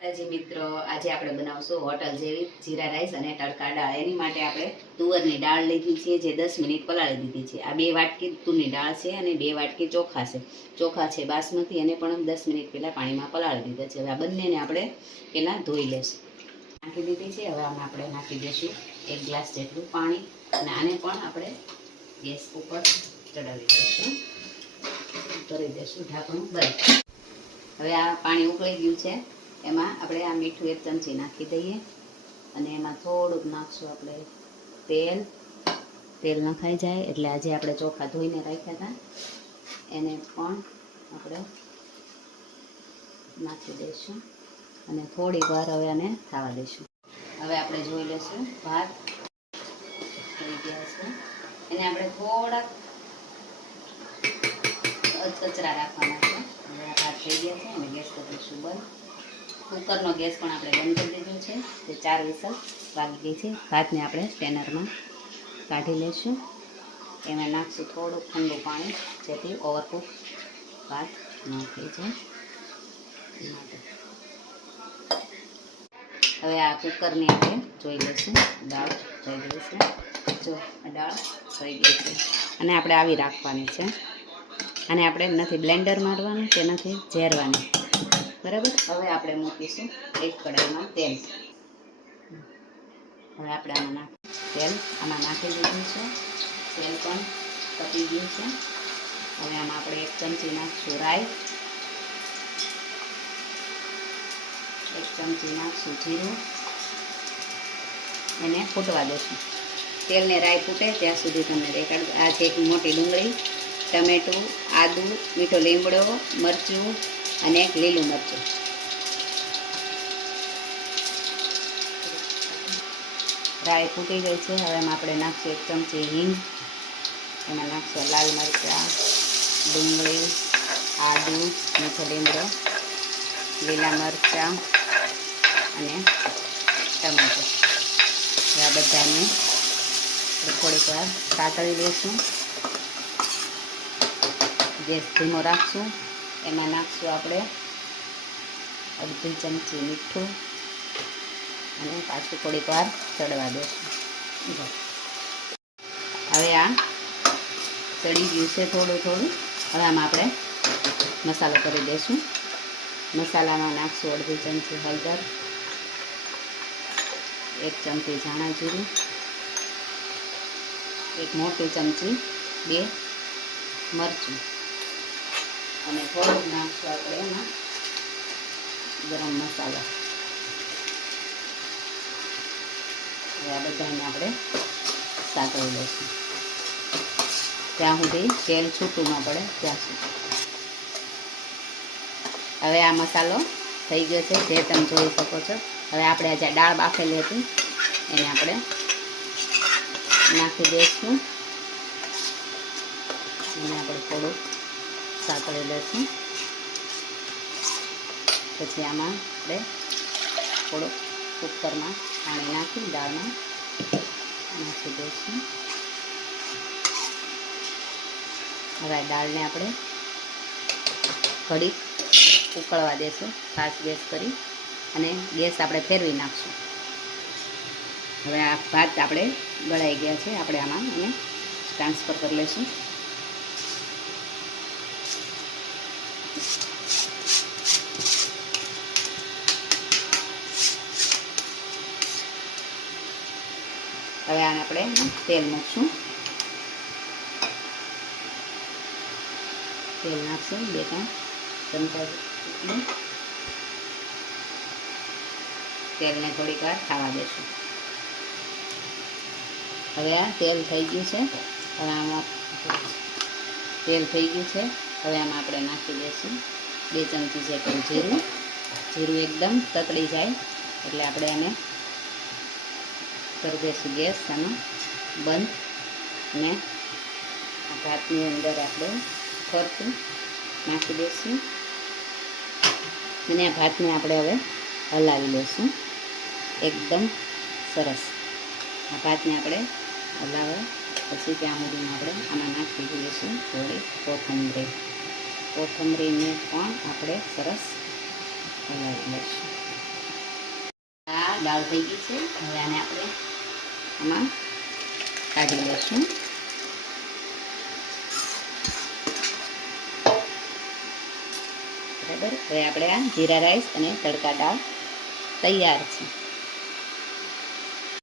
જી મિત્રો, આજે આપણે બનાવશું હોટલ જેવી જીરા રાઈસ અને તડકા દાળ। એની માટે આપણે તુવરની દાળ લીધી છે, જે 10 મિનિટ પલાળી દીધી છે। આ 2 વાટકી તુરની દાળ છે અને 2 વાટકી ચોખા છે। ચોખા છે બાસમતી, અને પણ 10 મિનિટ પહેલાં પાણીમાં પલાળી દીધા છે। હવે આ બંનેને આપણે પહેલાં ધોઈ લઈશું। નાખી દીધી છે। હવે આમાં આપણે નાખી દઈશું 1 ગ્લાસ જેટલું પાણી, અને આને પણ આપણે ગેસ ઉપર ચડાવી દઈશું, કરી દઈશું ઢાંકણું બંધ। હવે આ પાણી ઉકળી ગયું છે, એમાં આપણે આ મીઠું 1 ચમચી નાખી દઈએ, અને એમાં થોડુંક નાખશું આપણે તેલ નખાઈ જાય એટલે આજે આપણે ચોખા ધોઈને રાખ્યા હતા એને પણ આપણે નાખી દઈશું, અને થોડીક વાર હવે આને થવા દઈશું। હવે આપણે જોઈ લઈશું ભાત થઈ ગયા છે, એને આપણે થોડાક કચરા રાખવાના છે। હવે આ ભાત થઈ ગયા છે અને ગેસ કરીશું બંધ। કુકરનો ગેસ પણ આપણે બંધ કરી દીધો છે, તે 4 વિસલ વાગી ગઈ છે। ભાતને આપણે સ્ટેનરમાં કાઢી લઈશું, એમાં નાખશું થોડુંક ઠંડુ પાણી, જેથી ઓવરકુક ભાત ન થઈ જાય માટે। હવે આ કુકરની આપણે જોઈ લઈશું, દાળ થઈ ગઈ છે। જો દાળ થઈ ગઈ છે, અને આપણે આવી રાખવાની છે, અને આપણે નથી બ્લેન્ડર મારવાનું કે નથી ઝેરવાની, બરાબર। હવે આપણે મૂકીશું એક કઢાઈમાં તેલ। હવે આપણે આમાં તેલ નાખી દીધું છે, તેલ પણ પતી ગયું છે। હવે આમાં આપણે 1 ચમચી નાખશું રાઈ, 1 ચમચી નાખશું જીરું, એને ફૂટવા દઈશું। તેલને રાઈ ફૂટે ત્યાં સુધી તમને દેખાડું। આ છે 1 મોટી ડુંગળી, ટમેટું, આદુ, મીઠો લીમડો, મરચું અને 1 લીલું મરચું। રાઈ ફૂટી ગઈ છે। હવે એમાં આપણે નાખશું 1 ચમચી હિંગ, એમાં નાખશું લાલ મરચાં, ડુંગળી, આદુ, મીઠો લીમડો, લીલા મરચાં અને ટમેટું। હવે આ બધાને થોડીક વાર સાતળી લઈશું, ગેસ ધીમો રાખશું। એમાં નાખશું આપણે અડધી ચમચી મીઠું, અને પાછું થોડીક વાર ચડવા દઈશું। હવે આ ચડી ગયું છે થોડું। હવે આમાં આપણે મસાલો કરી દઈશું। મસાલામાં નાખશું અડધી ચમચી હળદર, 1 ચમચી ધાણા જીરું, 1 મોટી ચમચી 2 મરચું, અને થોડુંક નાખશું આપણે એમાં ગરમ મસાલો। હવે આ બધાને આપણે સાતળી લઈશું, ત્યાં સુધી તેલ છૂટું ન પડે ત્યાં સુધી। હવે આ મસાલો થઈ ગયો છે, જે તમે જોઈ શકો છો। હવે આપણે જે દાળ બાફેલી હતી એને આપણે નાખી દઈશું, એને આપણે થોડુંક સાતળી લઈશું। પછી આમાં આપણે થોડુંક કુકરમાં પાણી નાખી દાળમાં નાખી દઈશું। હવે દાળને આપણે ઘડીક ઉકળવા દઈશું, ફાસ્ટ ગેસ કરી, અને ગેસ આપણે ફેરવી નાખશું। હવે આ ભાત આપણે ગળાઈ ગયા છે, આપણે આમાં એને ટ્રાન્સફર કરી લઈશું। હવે આને આપણે તેલ મૂકશું, તેલ નાખશું 2-3 ચમચા જેટલું, તેલને થોડીક વાર ખાવા દઈશું। હવે આ તેલ થઈ ગયું છે, હવે આમાં તેલ થઈ ગયું છે। હવે આમાં આપણે નાખી દઈશું 2 ચમચી જેટલું જીરું। જીરું એકદમ તતડી જાય એટલે આપણે આને કરી દઈશું ગેસ આનો બંધ, અને ભાતની અંદર આપણે ફરતું નાખી દઈશું, અને આ ભાતને આપણે હવે હલાવી લઈશું એકદમ સરસ। આ ભાતને આપણે હલાવ્યા પછી ત્યાં સુધીમાં આપણે આમાં નાખી દઈશું થોડી કોથમરીને પણ આપણે સરસ હલાવી લઈશું। દાળ થઈ ગઈ છે. હવે આને આપણે આમાં કાઢી લઈશું. બરાબર. હવે આપણે આ જીરા રાઈસ અને તડકા દાળ તૈયાર છે.